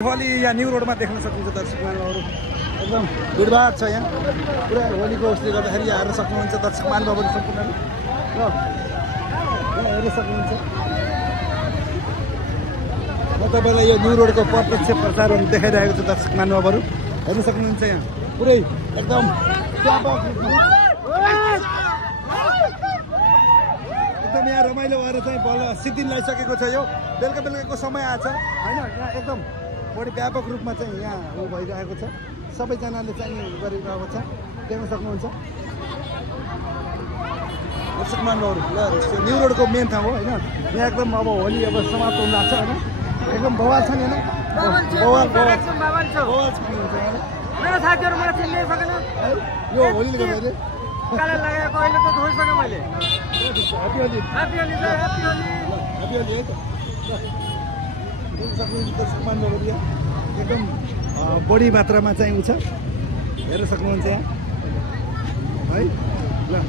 होली यहाँ न्यू रोडमा देख्न सक्नुहुन्छ दर्शक महानुभावहरू एकदम भिडभाड छ यहाँ पुरा होलीको उसले गर्दाखेरि यहाँ हेर्न सक्नुहुन्छ दर्शक महानुभावहरू सम्पूर्णले र यहाँ हेर्न सक्नुहुन्छ म तपाईँलाई यो न्यू रोडको प्रत्यक्ष प्रसारण देखाइरहेको छु दर्शक महानुभावहरू हेर्न सक्नुहुन्छ यहाँ पुरै एकदम एकदम यहाँ रमाइलो भएर चाहिँ बल्ल सिद्धिन लगाइसकेको छ यो बेलुका बेलुकाको समय आएछ होइन यहाँ एकदम बढी व्यापक रूपमा चाहिँ यहाँ भइरहेको छ सबैजनाले चाहिँ गरिरहेको छ देख्न सक्नुहुन्छ दर्शक महानुभावहरू ल न्यू रोडको मेन ठाउँ हो होइन यहाँ एकदम अब होली अब समाप्त हुन लाग्छ होइन एकदम बवाल छ नि होइन बवाल छ मेरो साथीहरु मलाई चिन्नै सकेन यो होलीले गर्दाखेरि काला लगाएको अहिले त छोडिसके मैले happy Holi happy Holi sir happy Holi happy Holi है त दर्शक महानुभावहरू यहाँ एकदम बढी मात्रामा चाहिँ हुन्छ हेर्न सक्नुहुन्छ यहाँ है ल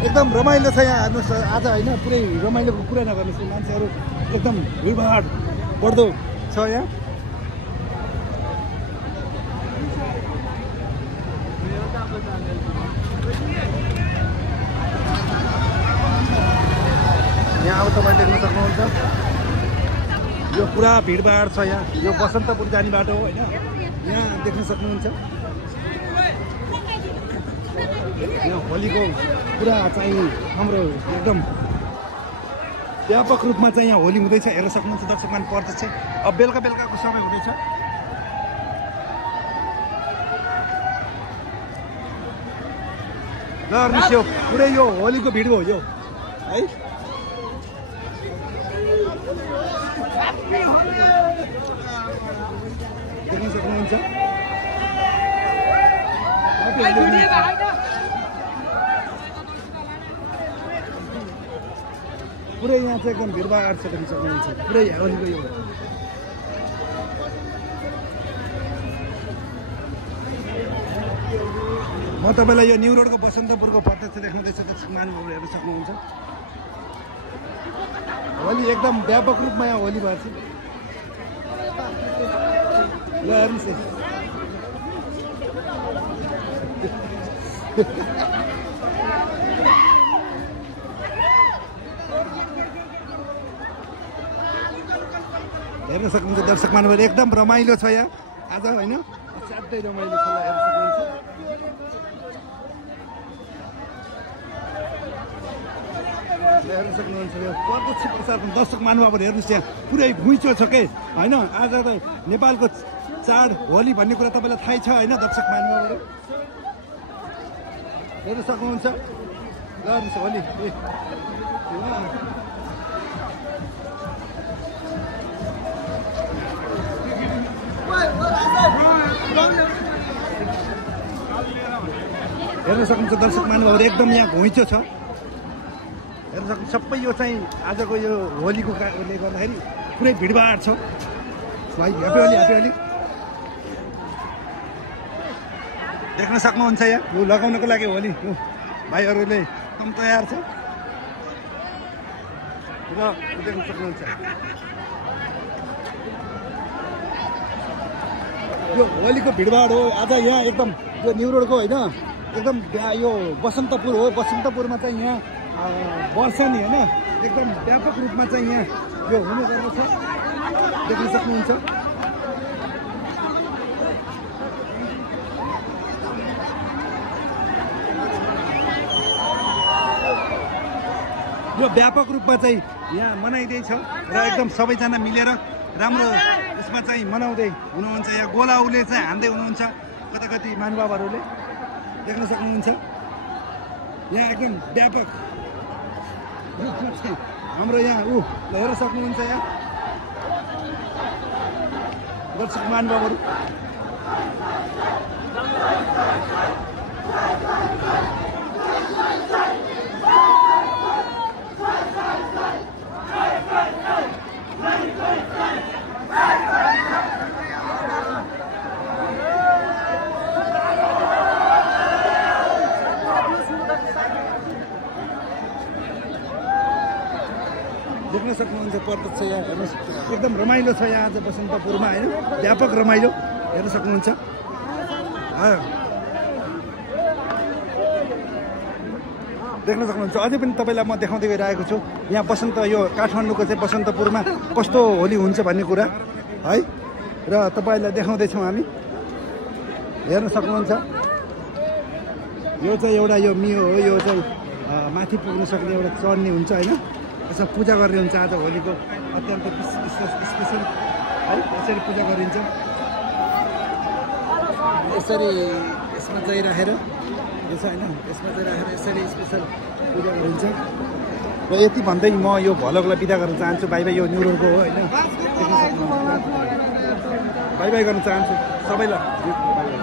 एकदम रमाइलो छ यहाँ हेर्नुहोस् आज होइन पुरै रमाइलोको कुरा नगर्नुहोस् मान्छेहरू एकदम भिडभाड बढ्दो छ यहाँ यहाँ अब तपाईँ देख्न सक्नुहुन्छ यो पुरा भिडभाड छ यहाँ यो बसन्तपुर जाने बाटो हो होइन यहाँ देख्न सक्नुहुन्छ यहाँ होलीको पुरा चाहिँ हाम्रो एकदम व्यापक रूपमा चाहिँ यहाँ होली हुँदैछ हेर्न सक्नुहुन्छ दर्शक मान प्रत्यक्ष अब बेलुका बेलुकाको समय हुँदैछ ल हेर्नुहोस् यो पुरै यो होलीको भिड हो यो है देख्न सक्नुहुन्छ पुरै यहाँ चाहिँ एकदम भिडभाड छ देख्न सक्नुहुन्छ पुरै होलीको यो म तपाईँलाई यो न्यू रोडको बसन्तपुरको प्रत्यक्ष देखाउँदैछु दर्शक महानुभावहरू हेर्न सक्नुहुन्छ होली एकदम व्यापक रूपमा यहाँ होली भएको छ ल हेर्नुहोस् हेर्न सक्नुहुन्छ दर्शक महानुभावहरू एकदम रमाइलो छ यहाँ आज होइन असाध्यै रमाइलो छ हेर्न सक्नुहुन्छ हेर्न सक्नुहुन्छ यो प्रत्यक्ष प्रसारण दर्शक महानुभावहरू हेर्नुहोस् यहाँ पुरै घुइँचो छ के होइन आज त नेपालको चाड होली भन्ने कुरा तपाईँलाई थाहै छ होइन दर्शक महानुभावहरू हेर्न सक्नुहुन्छ ल हेर्नुहोस् होली हेर्न सक्नुहुन्छ दर्शक महानुभावहरू एकदम यहाँ घुइँचो छ हेर्न सक्नुहुन्छ सबै यो चाहिँ आजको यो होलीको कारणले गर्दाखेरि पुरै भिडभाड छ भाइ ह्यापी होली ह्यापी होली देख्न सक्नुहुन्छ यहाँ यो लगाउनको लागि होली भाइहरूले एकदम तयार छ र देख्न सक्नुहुन्छ यो होलीको भिडभाड हो आज यहाँ एकदम यो न्यू रोडको होइन एकदम यो बसन्तपुर हो बसन्तपुरमा चाहिँ यहाँ वर्षनी होइन एकदम व्यापक रूपमा चाहिँ यहाँ यो हुने गर्दछ देख्न सक्नुहुन्छ यो व्यापक रूपमा चाहिँ यहाँ मनाइँदैछ र एकदम सबैजना मिलेर राम्रो यसमा चाहिँ मनाउँदै हुनुहुन्छ यहाँ गोलाउले चाहिँ हान्दै हुनुहुन्छ कता कति महानुभावहरूले देख्न सक्नुहुन्छ यहाँ एकदम व्यापक रूपमा चाहिँ हाम्रो यहाँ हेर्न सक्नुहुन्छ यहाँ दर्शक महानुभावहरू देख्न सक्नुहुन्छ प्रत्यक्ष यहाँ हेर्नुहोस् एकदम रमाइलो छ यहाँ आज बसन्तपुरमा होइन व्यापक रमाइलो हेर्न सक्नुहुन्छ देख्न सक्नुहुन्छ अझै पनि तपाईँलाई म देखाउँदै गइरहेको छु यहाँ बसन्त यो काठमाडौँको चाहिँ बसन्तपुरमा कस्तो होली हुन्छ भन्ने कुरा है र तपाईँलाई देखाउँदैछौँ हामी हेर्न सक्नुहुन्छ यो चाहिँ एउटा यो मियो हो यो चाहिँ माथि पुग्न सक्ने एउटा चढ्ने हुन्छ होइन यसमा पूजा गर्ने हुन्छ आज होलीको अत्यन्त स्पेसल है यसरी पूजा गरिन्छ यसरी यसमा चाहिँ राखेर यो छ होइन यसमा चाहिँ राखेर यसरी स्पेसल पूजा गरिन्छ र यति भन्दै म यो भ्लगलाई बिदा गर्न चाहन्छु बाई बाई यो न्युरोलको हो होइन बाई बाई गर्न चाहन्छु सबैलाई